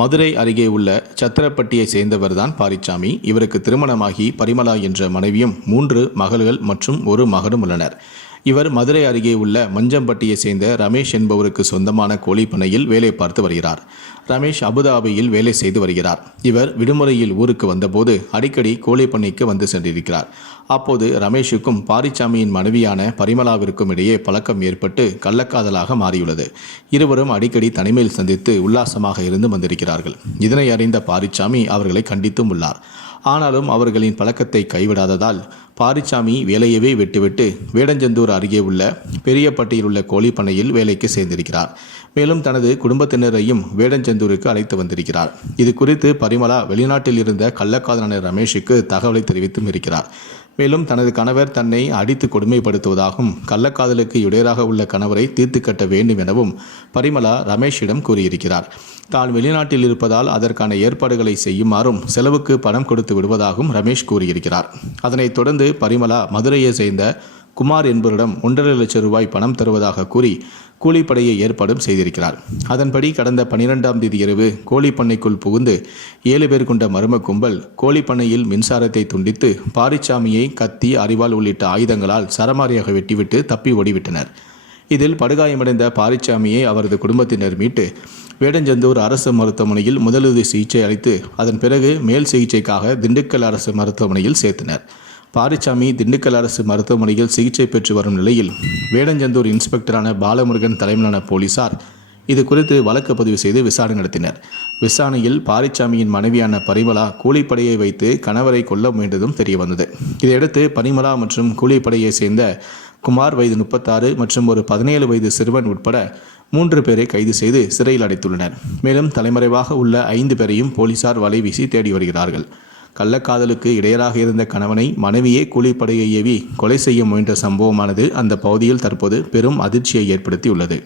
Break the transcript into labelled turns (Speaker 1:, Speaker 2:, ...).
Speaker 1: மதுரை அருகே உள்ள சத்திரப்பட்டியை சேர்ந்தவர்தான் பாரிச்சாமி. இவருக்கு திருமணமாகி பரிமலா என்ற மனைவியும் மூன்று மகள்கள் மற்றும் ஒரு மகனும் உள்ளனர். இவர் மதுரை அருகே உள்ள மஞ்சம்பட்டியை சேர்ந்த ரமேஷ் என்பவருக்கு சொந்தமான கோழிப்பனையில் வேலை பார்த்து வருகிறார். ரமேஷ் அபுதாபியில் வேலை செய்து வருகிறார். இவர் விடுமுறையில் ஊருக்கு வந்தபோது அடிக்கடி கோழிப்பண்ணைக்கு வந்து சென்றிருக்கிறார். அப்போது ரமேஷுக்கும் பாரிச்சாமியின் மனைவியான பரிமளாவிற்கும் இடையே பழக்கம் ஏற்பட்டு கள்ளக்காதலாக மாறியுள்ளது. இருவரும் அடிக்கடி தனிமையில் சந்தித்து உல்லாசமாக இருந்து வந்திருக்கிறார்கள். இதனை அறிந்த பாரிச்சாமி அவர்களை கண்டித்தும் உள்ளார். ஆனாலும் அவர்களின் பழக்கத்தை கைவிடாததால் பாரிச்சாமி வேலையவே விட்டுவிட்டு வேடஞ்சந்தூர் அருகே உள்ள பெரியப்பட்டியில் உள்ள கோழிப்பண்ணையில் வேலைக்கு சேர்ந்திருக்கிறார். மேலும் தனது குடும்பத்தினரையும் வேடஞ்சந்தூருக்கு அழைத்து வந்திருக்கிறார். இது குறித்து பரிமளா வெளிநாட்டில் இருந்த கள்ளக்காதலனர் ரமேஷுக்கு தகவலை தெரிவித்தும் இருக்கிறார். மேலும் தனது கணவர் தன்னை அடித்து கொடுமைப்படுத்துவதாகவும் கள்ளக்காதலுக்கு இடையராக உள்ள கணவரை தீர்த்து கட்ட வேண்டும் எனவும் பரிமலா ரமேஷிடம் கூறியிருக்கிறார். தான் வெளிநாட்டில் இருப்பதால் அதற்கான ஏற்பாடுகளை செய்யுமாறும் செலவுக்கு பணம் கொடுத்து விடுவதாகவும் ரமேஷ் கூறியிருக்கிறார். அதனைத் தொடர்ந்து பரிமலா மதுரையை சேர்ந்த குமார் என்பவரிடம் ஒன்றரை லட்சம் ரூபாய் பணம் தருவதாக கூறி கூலிப்படையை ஏற்பாடும் செய்திருக்கிறார். அதன்படி கடந்த பனிரெண்டாம் தேதி இரவு கோழிப்பண்ணைக்குள் புகுந்து ஏழு பேர் கொண்ட மர்ம கும்பல் கோழிப்பண்ணையில் மின்சாரத்தை துண்டித்து பாரிச்சாமியை கத்தி அரிவாள் உள்ளிட்ட ஆயுதங்களால் சரமாரியாக வெட்டிவிட்டு தப்பி ஓடிவிட்டனர். இதில் படுகாயமடைந்த பாரிச்சாமியை அவரது குடும்பத்தினர் மீட்டு வேடஞ்சந்தூர் அரசு மருத்துவமனையில் முதலுதவி சிகிச்சை அளித்து அதன் பிறகு மேல் சிகிச்சைக்காக திண்டுக்கல் அரசு மருத்துவமனையில் சேர்த்தனர். பாரிச்சாமி திண்டுக்கல் அரசு மருத்துவமனையில் சிகிச்சை பெற்று வரும் நிலையில் வேடஞ்சந்தூர் இன்ஸ்பெக்டரான பாலமுருகன் தலைமையிலான போலீசார் இது குறித்து வழக்கு பதிவு செய்து விசாரணை நடத்தினர். விசாரணையில் பாரிச்சாமியின் மனைவியான பரிமலா கூலிப்படையை வைத்து கணவரை கொல்ல முயன்றதும் தெரியவந்தது. இதையடுத்து பரிமலா மற்றும் கூலிப்படையை சேர்ந்த குமார் வயது முப்பத்தாறு மற்றும் ஒரு பதினேழு வயது சிறுவன் உட்பட மூன்று பேரை கைது செய்து சிறையில் அடைத்துள்ளனர். மேலும் தலைமறைவாக உள்ள ஐந்து பேரையும் போலீசார் வலை வீசி தேடி வருகிறார்கள். கள்ளக்காதலுக்கு இடையராக இருந்த கணவனை மனைவியே கூலிப்படையை ஏவி கொலை செய்ய முயன்ற சம்பவமானது அந்த பகுதியில் தற்போது பெரும் அதிர்ச்சியை ஏற்படுத்தியுள்ளது.